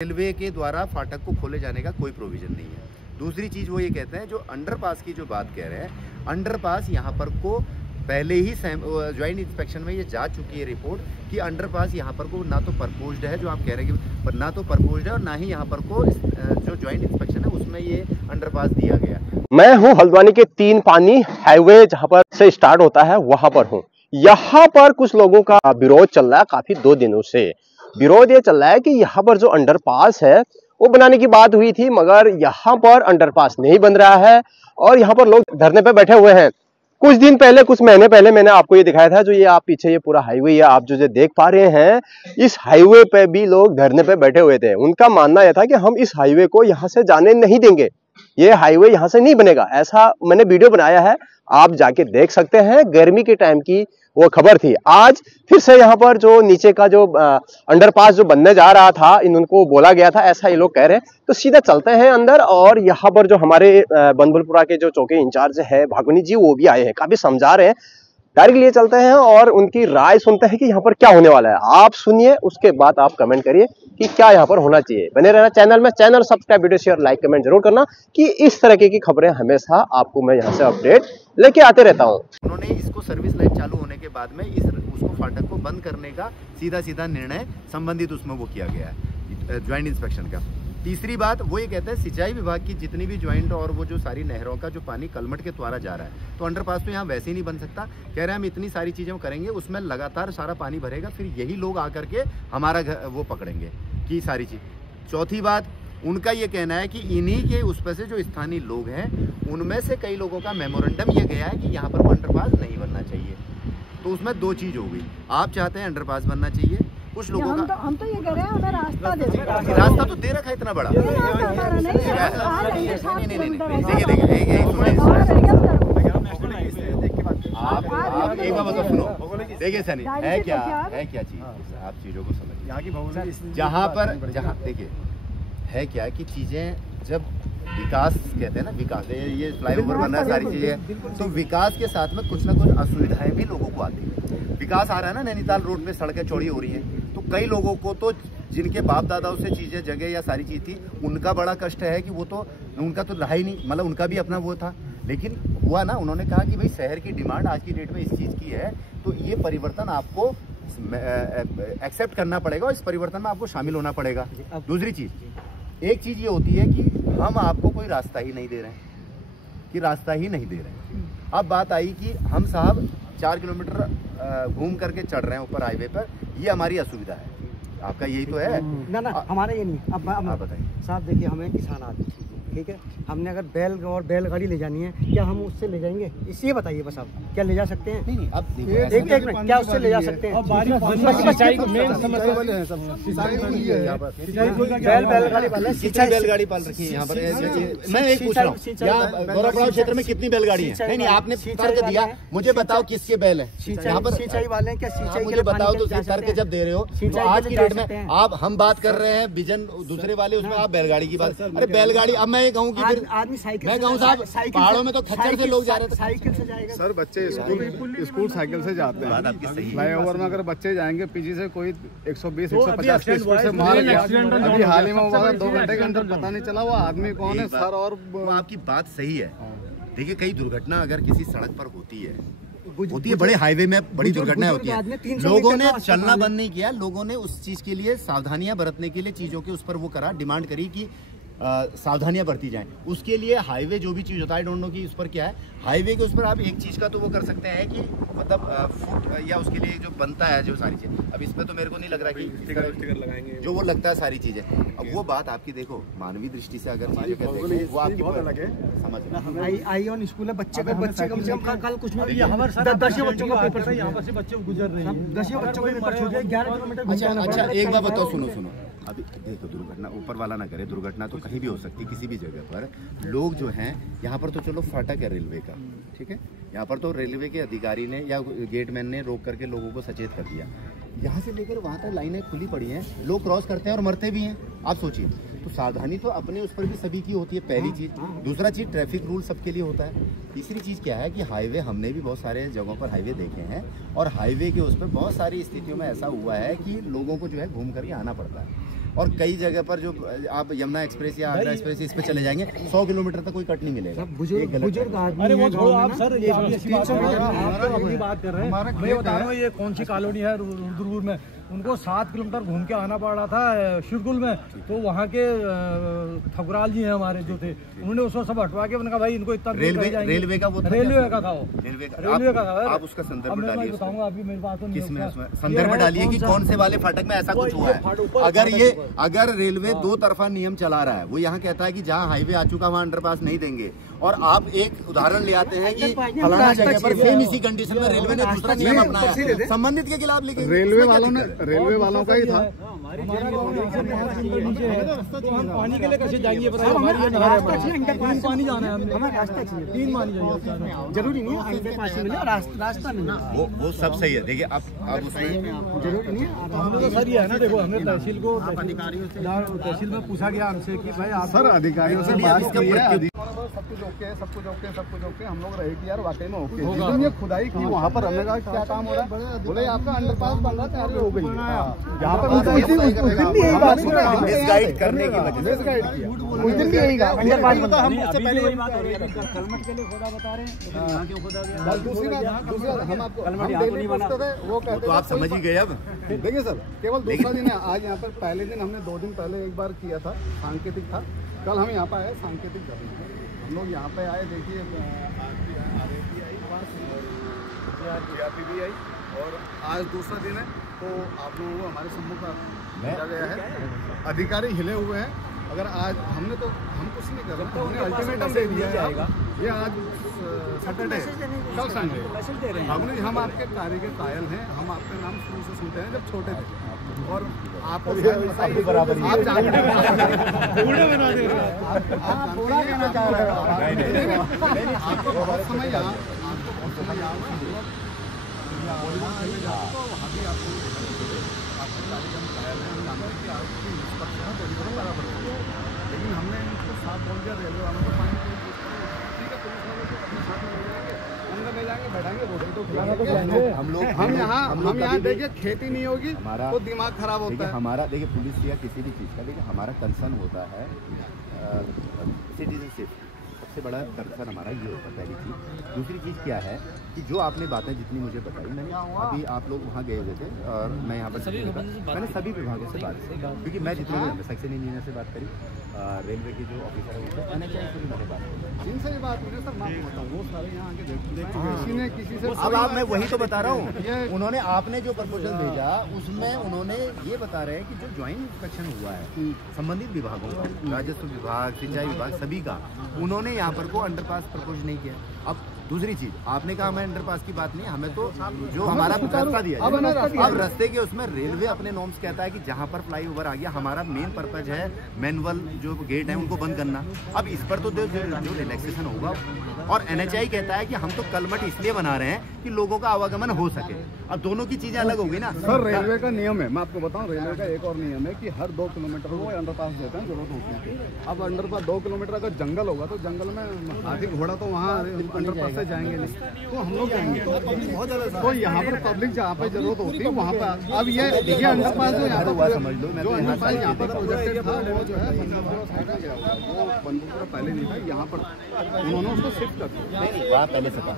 Railway के द्वारा फाटक को खोले जाने का कोई प्रोविजन नहीं है। दूसरी चीज़ वो ये कहते हैं, जो अंडरपास की जो बात कह रहे हैं, अंडरपास यहाँ पर को पहले ही ज्वाइंट इंस्पेक्शन में ये जा चुकी है रिपोर्ट कि अंडरपास यहाँ पर को ना तो प्रपोज्ड है, जो आप कह रहे हैं कि पर ना तो प्रपोज्ड है और ना ही यहाँ पर को जो ज्वाइंट इंस्पेक्शन है उसमें ये अंडरपास दिया गया। मैं हूँ हल्द्वानी के 3 पानी हाईवे जहाँ पर से स्टार्ट होता है वहां पर हूँ। यहाँ पर कुछ लोगों का विरोध चल रहा है, काफी 2 दिनों से विरोध ये चल रहा है कि यहाँ पर जो अंडरपास है वो बनाने की बात हुई थी, मगर यहाँ पर अंडरपास नहीं बन रहा है और यहाँ पर लोग धरने पे बैठे हुए हैं। कुछ दिन पहले, कुछ महीने पहले मैंने आपको ये दिखाया था, जो ये आप पीछे ये पूरा हाईवे है आप जो देख पा रहे हैं, इस हाईवे पे भी लोग धरने पे बैठे हुए थे। उनका मानना यह था कि हम इस हाईवे को यहाँ से जाने नहीं देंगे, ये हाईवे यहाँ से नहीं बनेगा। ऐसा मैंने वीडियो बनाया है, आप जाके देख सकते हैं। गर्मी के टाइम की वो खबर थी। आज फिर से यहाँ पर जो नीचे का जो अंडरपास जो बनने जा रहा था, इनको बोला गया था, ऐसा ये लोग कह रहे हैं। तो सीधा चलते हैं अंदर, और यहाँ पर जो हमारे बनभूलपुरा के जो चौकी इंचार्ज है भागवनी जी, वो भी आए हैं, काफी समझा रहे हैं। डायरेक्ट लिए चलते हैं और उनकी राय सुनते हैं कि यहाँ पर क्या होने वाला है। आप सुनिए, उसके बाद आप कमेंट करिए कि क्या यहाँ पर होना चाहिए। बने रहना चैनल में, channel subscribe, video share, like, comment जरूर करना कि इस तरह की खबरें हमेशा आपको मैं यहाँ से अपडेट लेके आते रहता हूँ। उन्होंने इसको सर्विस लाइन चालू होने के बाद में उसको फाटक को बंद करने का सीधा निर्णय संबंधित उसमें वो किया गया है, ज्वाइंट इंस्पेक्शन का। तीसरी बात वो ये कहते हैं, सिंचाई विभाग की जितनी भी ज्वाइंट और वो जो सारी नहरों का जो पानी कलमट के द्वारा जा रहा है, तो अंडरपास तो यहाँ वैसे ही नहीं बन सकता। कह रहे हैं हम इतनी सारी चीज़ें करेंगे, उसमें लगातार सारा पानी भरेगा, फिर यही लोग आकर के हमारा घर वो पकड़ेंगे कि सारी चीज़। चौथी बात, उनका ये कहना है कि इन्हीं के उस पर से जो स्थानीय लोग हैं, उनमें से कई लोगों का मेमोरेंडम ये गया है कि यहाँ पर वो अंडरपास नहीं बनना चाहिए। तो उसमें 2 चीज़ हो गई, आप चाहते हैं अंडरपास बनना चाहिए, कुछ लोगों का हम तो ये कह रहे हैं हमें रास्ता दे। रास्ता तो दे रखा है इतना बड़ा। देखिए आप एक बार मतलब सुनो, देखिए सनी है क्या चीज, आप चीजों को समझिए। यहाँ की जहाँ देखिए है क्या कि चीजें जब विकास कहते हैं ना, विकास ये फ्लाईओवर बन रहा है, सारी चीजें, तो विकास के साथ में कुछ ना कुछ असुविधाएं भी लोगों को आती है। विकास आ रहा है ना, नैनीताल रोड पे सड़कें चौड़ी हो रही हैं, तो कई लोगों को तो जिनके बाप दादाओं से चीजें जगह या सारी चीज थी, उनका बड़ा कष्ट है कि वो तो उनका तो रहा ही नहीं, मतलब उनका भी अपना वो था। लेकिन हुआ ना, उन्होंने कहा कि भाई शहर की डिमांड आज की डेट में इस चीज की है, तो ये परिवर्तन आपको एक्सेप्ट करना पड़ेगा और इस परिवर्तन में आपको शामिल होना पड़ेगा। दूसरी चीज, एक चीज ये होती है कि हम आपको कोई रास्ता ही नहीं दे रहे हैं, अब बात आई कि हम साहब 4 किलोमीटर घूम करके चढ़ रहे हैं ऊपर हाईवे पर, ये हमारी असुविधा है। आपका यही तो है ना, हमारा ये नहीं। अब बताइए साहब, देखिए हमें किसान आदमी, ठीक है, हमने अगर बैल और बैलगाड़ी ले जानी है, क्या हम उससे ले जाएंगे? इसलिए बताइए बस, आप क्या ले जा सकते हैं? नहीं, अब एक मिनट, क्या उससे ले जा सकते हैं? बैलगाड़ी पाल रखी है यहाँ पर। मैं एक पूछ रहा हूँ, गौरवपुरा क्षेत्र में कितनी बैलगाड़ी है? नहीं, आपने तर्क दिया, मुझे बताओ किसके बैल है यहाँ पर? सिंचाई वाले क्या? सिंचाई मुझे बताओ तो, तर्क जब दे रहे हो तो आज की डेट में आप, हम बात कर रहे हैं विजन दूसरे वाले, उसमें आप बैलगाड़ी की बात। अरे बैलगाड़ी, अब मैं कहूँ कि फिर आदमी साइकिल, मैं कहूँ साहब पहाड़ों में तो खच्चर से लोग जा रहे थे, साइकिल से जाएगा सर। बच्चे स्कूल साइकिल से जाते हैं, फ्लाईओवर में अगर बच्चे जाएंगे, पीछे से कोई 120-150 की स्पीड से मार गया। अभी हाल ही में हुआ, 2 घंटे के अंदर पता नहीं चला वो आदमी कौन है सर। और आपकी बात सही है। देखिए, कई दुर्घटना अगर किसी सड़क पर होती है, बड़े हाईवे में बड़ी दुर्घटनाएं होती है, लोगों ने चलना बंद नहीं किया, लोगों ने उस चीज के लिए सावधानियां बरतने के लिए चीजों के उस पर वो करा, डिमांड करी कि सावधानियां बरती जाएं। उसके लिए हाईवे जो भी चीज होता है, आई डोंट नो कि उस पर क्या है, हाईवे के उस पर आप एक चीज का तो वो कर सकते हैं कि मतलब फुट या उसके लिए जो बनता है जो सारी चीज। अब इसमें तो मेरे को नहीं लग रहा कि स्टिकर लगाएंगे जो वो लगता है सारी चीजें। अब वो बात आपकी देखो, मानवीय दृष्टि से अगर चीजें कहते हैं वो आपकी अलग है, समझ आई ऑन स्कूल है, बच्चे कम से कम कल कुछ नहीं, 10 बच्चों का पेपर, यहाँ पर से बच्चे गुजर रहे हैं, 10 बच्चों का पेपर छूट गया, 11 किलोमीटर। अच्छा एक बार बताओ, सुनो, अभी देखो, दुर्घटना ऊपर वाला ना करे, दुर्घटना तो कहीं भी हो सकती है, किसी भी जगह पर। लोग जो हैं यहाँ पर, तो चलो फाटक है रेलवे का, ठीक है, यहाँ पर तो रेलवे के अधिकारी ने या गेटमैन ने रोक करके लोगों को सचेत कर दिया। यहाँ से लेकर वहाँ तक लाइनें खुली पड़ी हैं, लोग क्रॉस करते हैं और मरते भी हैं। आप सोचिए, तो सावधानी तो अपने उस पर भी सभी की होती है, पहली चीज़। दूसरा चीज़, ट्रैफिक रूल सबके लिए होता है। तीसरी चीज़ क्या है कि हाईवे, हमने भी बहुत सारे जगहों पर हाईवे देखे हैं, और हाईवे के उस पर बहुत सारी स्थितियों में ऐसा हुआ है कि लोगों को जो है घूम कर ही आना पड़ता है। और कई जगह पर जो आप यमुना एक्सप्रेस या आगरा एक्सप्रेस इस पे चले जाएंगे 100 किलोमीटर तक कोई कट नहीं मिलेगा। बुजुर्ग आदमी, अरे वो छोड़ो आप सर, ये अपनी बात कर रहे हैं। मैं बता रहा हूँ ये कौन सी कॉलोनी है रुद्रपुर में, उनको 7 किलोमीटर घूम के आना पड़ रहा था शिवकुल में। तो वहाँ के ठकुराल जी हैं हमारे जो थे, उन्होंने उसको सब हटवा के उन्होंने कहा भाई इनको इतना रेलवे का वो रेलवे का था, वो रेलवे का था। आप उसका संदर्भ डालिए, बताऊंगा अभी मेरे पास तो किसमें संदर्भ डालिए कि कौन से वाले फाटक में ऐसा कुछ हुआ है। अगर रेलवे दो तरफा नियम चला रहा है, वो यहाँ कहता है कि जहाँ हाईवे आ चुका वहाँ अंडरपास नहीं देंगे, और आप एक उदाहरण ले आते हैं कि फलाना जगह पर सेम इसी कंडीशन में रेलवे ने दूसरा नियम अपनाया, संबंधित के खिलाफ लिखे। रेलवे वालों का ही था। तो हम पानी के लिए कैसे जाएंगे बताइए? हमारी पानी जाना है, हमें रास्ता चाहिए, 3 पानी चाहिए। जरूरी नहीं है पास मिले, रास्ता मिलना वो सब सही है। देखिए अब उसमें जरूरी नहीं है। हमने तो सर ये है ना, देखो हमने तहसील को तहसील में पूछा गया हमसे कि भाई आप सर अधिकारियों से बात की है, सब कुछ ओके है, सब कुछ ओके। हम लोग रहे कि यार वाकई में ओके। जिस ये खुदाई की वहाँ पर हमने कहा क्या काम हो रहा है, बोले आपका अंडरपास बन रहा तैयारी हो गई। यहाँ पर मिसगाइड करने की वजह से मिसगाइड किया, उस दिन भी यही कहा अंडरपास बन रहा। हम उससे पहले वही बात हो रही है, कलमट के लिए खोदा बता रहे हैं, यहाँ क्यों खोदा गया? दूसरी बात हम आपको वो कहते तो आप समझ ही गए। अब देखिए सर, केवल दूसरा दिन है आज यहाँ पर। पहले दिन हमने 2 दिन पहले एक बार किया था, सांकेतिक था। कल हम यहाँ पर आए सांकेतिक करने, हम लोग यहाँ पे आए। देखिए जीआरपी भी आई, और आज दूसरा दिन है। तो आप लोगों को हमारे सम्मुख भेजा गया है, अधिकारी हिले हुए हैं। अगर आज हम कुछ नहीं कर रहे, हमने अल्टीमेटम दे दिया जाएगा। ये आज सैटरडे, कल संडे। हमने हम आपके कार्य के कायल हैं, हम आपके नाम शुरू से सुनते हैं जब छोटे थे, और आपको बराबर आप जानते आपको बहुत समय यहाँ वहाँ भी आपको कार्यक्रम कायल है, हम जानते हैं कि आपकी निष्पक्ष है, तो बराबर है। लेकिन हमने इनको साथ बोल दिया रेलवे वालों को, पानी ठीक है, पुलिस वालों को अपने साथ में ले जाएंगे, अंदर ले जाएंगे, बैठाएंगे, रोटी तो खिलाएंगे। हम यहाँ देखिए खेती नहीं होगी तो दिमाग खराब होता है हमारा। देखिए पुलिस या किसी भी चीज़ का, देखिए हमारा कंसर्न होता है सिटीजनशिप, सबसे बड़ा कंसर्न हमारा ये होता है, पहली चीज़। दूसरी चीज़ क्या है कि जो आपने बातें जितनी मुझे बताई, मैंने अभी आप लोग वहाँ गए हुए थे और मैं यहाँ पर मैंने सभी विभागों से बात की, क्योंकि मैं जितने भी सेक्शन इंजीनियर से बात करी, रेलवे के जो ऑफिसर है उनसे, NHAI से भी मैंने बात की, जिनसे भी बात हुई सर, मैं आपको बताऊँ वो सारे यहाँ आके देख चुके, किसी ने किसी से। अब आप, मैं वही तो बता रहा हूँ, उन्होंने आपने जो प्रपोजल भेजा उसमें उन्होंने ये बता रहे हैं कि जो ज्वाइंट इंस्पेक्शन हुआ है संबंधित विभागों का, राजस्व विभाग, सिंचाई विभाग, सभी का, उन्होंने यहाँ पर को अंडरपास प्रपोज नहीं किया। अब दूसरी चीज आपने कहा हमें अंडरपास की बात नहीं, हमें तो जो हमारा रास्ता दिया अब रास्ते के उसमें रेलवे अपने नॉर्म्स कहता है कि जहाँ पर फ्लाईओवर आ गया, हमारा मेन पर्पज है मैनुअल जो गेट है उनको बंद करना। अब इस पर तो जो रिलैक्सेशन होगा, और NHAI कहता है कि हम तो कलमट इसलिए बना रहे हैं कि लोगों का आवागमन हो सके। अब दोनों की चीजें अलग होगी ना सर। रेलवे का नियम है, मैं आपको बताऊं, रेलवे का एक और नियम है कि हर 2 किलोमीटर को अंडरपास देते हैं जरूरत होती है। अब अंडरपास 2 किलोमीटर अगर जंगल होगा तो जंगल में हाथी घोड़ा तो वहाँ अंडरपास से जाएंगे नहीं, तो हम लोग जाएंगे। तो यहाँ पर पब्लिक जहाँ पर जरूरत होती है वहाँ पर, अब ये अंडरपास जो यहाँ पर समझ लो, जो अंडरपास यहाँ पर प्रोजेक्टेड था वो जो है वो बंदूपुरा पहले नहीं था, यहाँ पर उन्होंने उसको शिफ्ट कर दिया। नहीं, वहाँ पहले से था।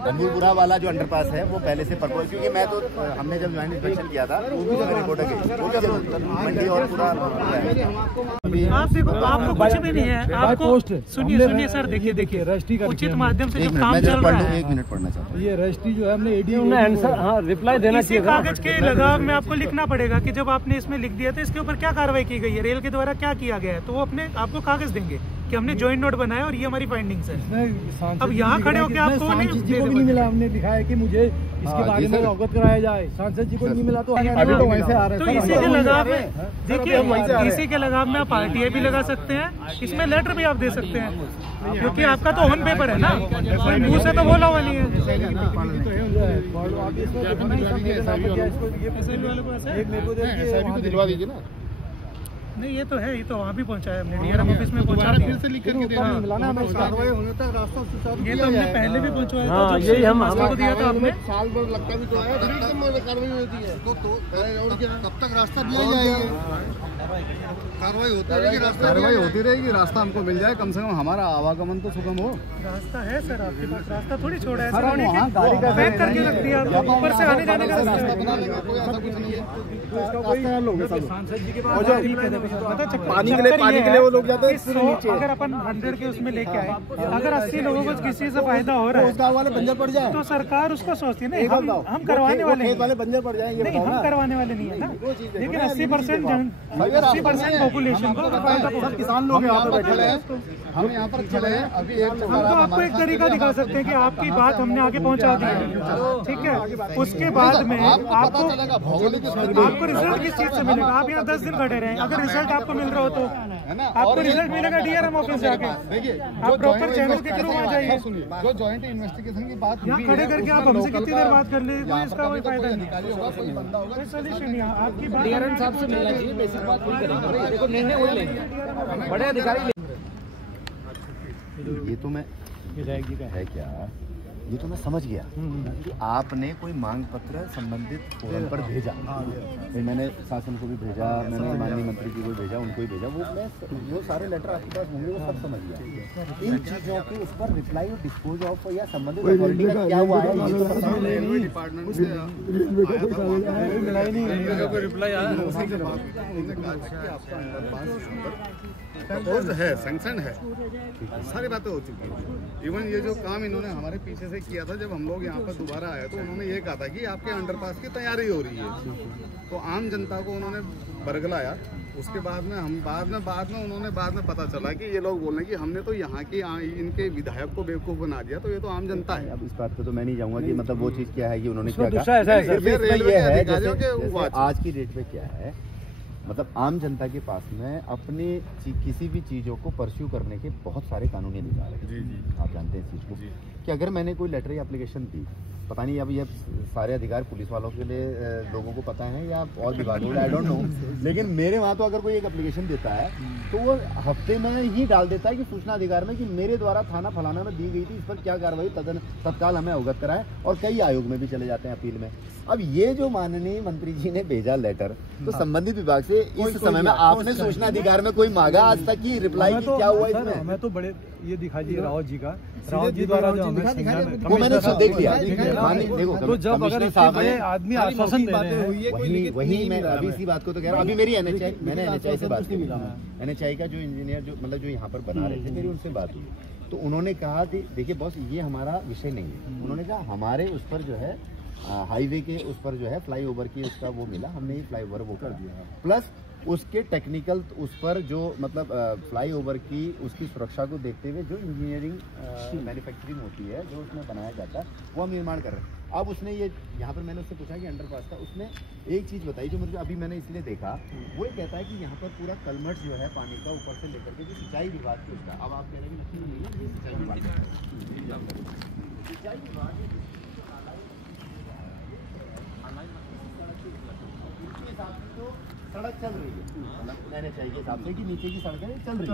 बंदूपुरा वाला जो अंडरपास है वो पहले से प्रपोज, क्योंकि मैं तो हमने जब ज्वाइंट इंस्पेक्शन किया था वो भी तो रिपोर्ट गई मंडी और पूरा। आप देखो, आपको कुछ भी नहीं है, आपको सुनिए सर, देखिए उचित माध्यम से जो काम चल रहा है, 1 मिनट पढ़ना चाहता हूँ। ये रजिस्ट्री जो है हमने आंसर रिप्लाई देना चाहिए। इसी कागज के लगाव में आपको लिखना पड़ेगा कि जब आपने इसमें लिख दिया था इसके ऊपर क्या कार्रवाई की गई है, रेल के द्वारा क्या किया गया है, तो वो अपने आपको कागज देंगे कि हमने जॉइंट नोट बनाया और ये हमारी फाइंडिंग्स है। अब यहाँ खड़े होकर आपको नहीं मिला, हमने लिखा है कि मुझे इसके बारे में अवगत कराया जाए, सांसद जी को नहीं मिला तो वहीं से आ रहे हैं। तो इसी के लगाव में देखिए, इसी के लगाव में आप RTI भी लगा सकते हैं, इसमें लेटर भी आप दे सकते हैं, क्योंकि आपका तो ऑन पेपर है ना, कोई मुँह से तो बोला हुआ नहीं है। दिलवा दीजिए ना। नहीं, ये तो है, ये तो वहाँ भी पहुँचाया हमने, DRM ऑफिस में पहुँचा दिया। फिर से लिख करके देना, कार्रवाई होने तक रास्ता सुचारू। ये तो हमने पहले भी पहुँचवाया था, हाँ, यही हम आपको दिया था आपने। साल भर लगता भी तो है, कार्रवाई होती है, कब तक रास्ता दिया जाएगा? कार्रवाई होती रहेगी, रास्ता हमको मिल जाए, कम से कम हमारा आवागमन तो सुगम हो। रास्ता है सर आपके पास, रास्ता थोड़ी छोड़ा है सर, पैक करके रख दिया, ऊपर से आने जाने का रास्ता है। कोई ऐसा कुछ नहीं है। पानी के लिए वो लोग जाते हैं। अगर अपन 100 के उसमें लेके आए, अगर 80 लोगों को किसी से फायदा हो रहा है, गाँव वाले बंजर पड़ जाए तो सरकार उसको सोचती है ना, हम करवाने वाले खेत वाले बंजर पड़ जाएंगे, नहीं, हम करवाने वाले नहीं है ना, लेकिन 80% पॉपुलेशन को फायदा पहुंचे। किसान लोग यहाँ पे बैठे हैं, हम यहाँ पर खड़े हैं अभी। हम तो आपको एक तरीका दिखा सकते हैं कि आपकी बात हमने आगे पहुंचा दी है, ठीक है। उसके बाद में आपको रिजल्ट किस चीज से मिलेगा? आप यहाँ 10 दिन खड़े रहे, अगर रिजल्ट आपको मिल रहा हो तो आपको रिजल्ट मिलेगा डीआरएम ऑफिस जाके। आप प्रॉपर चैनल के थ्रू वहाँ जाइए। जो जॉइंट इन्वेस्टिगेशन की बात यहाँ खड़े करके आप हमसे कितनी देर बात कर ले, कोई इसका कोई फायदा नहीं, कोई सोल्यूशन नहीं। आपकी बात डीआरएम साहब से मिलना चाहिए, बेसिक बात वही करेंगे, देखो निर्णय वही लेंगे, बड़े अधिकारी। ये तो मैं है क्या, ये तो मैं समझ गया कि आपने कोई मांग पत्र संबंधित फोरम पर भेजा, मैंने शासन को भी भेजा, मैंने माननीय मंत्री जी को भेजा, उनको भी भेजा, वो मैं जो सारे लेटर आपके पास होंगे वो सब समझ गया। इन चीजों के उस पर रिप्लाई और डिस्पोज ऑफ या संबंधित अथॉरिटी का क्या हुआ है, रेलवे डिपार्टमेंट से प्रपोज्ड है, सैंक्शन है, सारी बातें हो चुकी हैं। इवन ये जो काम इन्होंने हमारे पीछे से किया था, जब हम लोग यहाँ पर दोबारा आए तो उन्होंने ये कहा था कि आपके अंडरपास की तैयारी हो रही है, तो आम जनता को उन्होंने बरगलाया। उसके बाद में हम बाद में पता चला कि ये लोग बोल रहे हैं कि हमने तो यहाँ की इनके विधायक को बेवकूफ़ बना दिया, तो ये तो आम जनता है। अब इस बात पे तो मैं नहीं जाऊंगा कि मतलब वो चीज़ क्या है कि उन्होंने क्या कहा। आज की डेट में क्या है, मतलब आम जनता के पास में अपने किसी भी चीज़ों को परस्यू करने के बहुत सारे कानूनी अधिकार है। जी। आप जानते हैं इस चीज़ को कि अगर मैंने कोई लेटर या एप्लीकेशन दी, पता नहीं अब ये सारे अधिकार पुलिस वालों के लिए लोगों को पता है या और विभागों को, आई डोंट नो, लेकिन मेरे वहाँ तो अगर कोई एक एप्लीकेशन देता है तो वो हफ्ते में ही डाल देता है कि सूचना अधिकार में कि मेरे द्वारा थाना फलाना में दी गई थी, इस पर क्या कार्रवाई तत्काल हमें अवगत कराएं, और कई आयोग में भी चले जाते हैं अपील में। अब ये जो माननीय मंत्री जी ने भेजा लेटर, तो संबंधित विभाग से इस समय में आपने सूचना अधिकार में कोई मांगा आज तक की रिप्लाई की क्या हुआ इसमें? मैं तो बड़े ये दिखा जी रावत जी का, रावत जी द्वारा जो वो मैंने देख लिया। तो जब अगर आदमी आश्वासन दे रहे हैं, वही मैं अभी इसी बात को तो कह रहा हूँ। अभी मेरी मैंने एनएचआई से बात की, एनएचआई का जो इंजीनियर जो मतलब जो यहाँ पर बना रहे थे, मेरी उनसे बात हुई, तो उन्होंने कहा कि देखिए बॉस ये हमारा विषय नहीं है। उन्होंने कहा हमारे उस पर जो है हाईवे के उस पर जो है फ्लाईओवर की उसका वो मिला, हमने ये फ्लाईओवर वो कर दिया, प्लस उसके टेक्निकल उस पर जो मतलब फ्लाईओवर की उसकी सुरक्षा को देखते हुए जो इंजीनियरिंग मैन्युफैक्चरिंग होती है, जो उसमें बनाया जाता है, वो हम निर्माण कर रहे हैं। अब उसने ये यहाँ पर मैंने उससे पूछा कि अंडरपास का, उसने एक चीज़ बताई जो मुझे अभी मैंने इसलिए देखा, वो ये कहता है कि यहाँ पर पूरा कलमट जो है पानी का ऊपर से लेकर के जो सिंचाई विभाग की उसका, अब आप कह रहे हैं कि नहीं ये सिंचाई विभाग सड़क चल रही है, मैंने चाहिए हिसाब से कि नीचे की सड़कें चल रही है।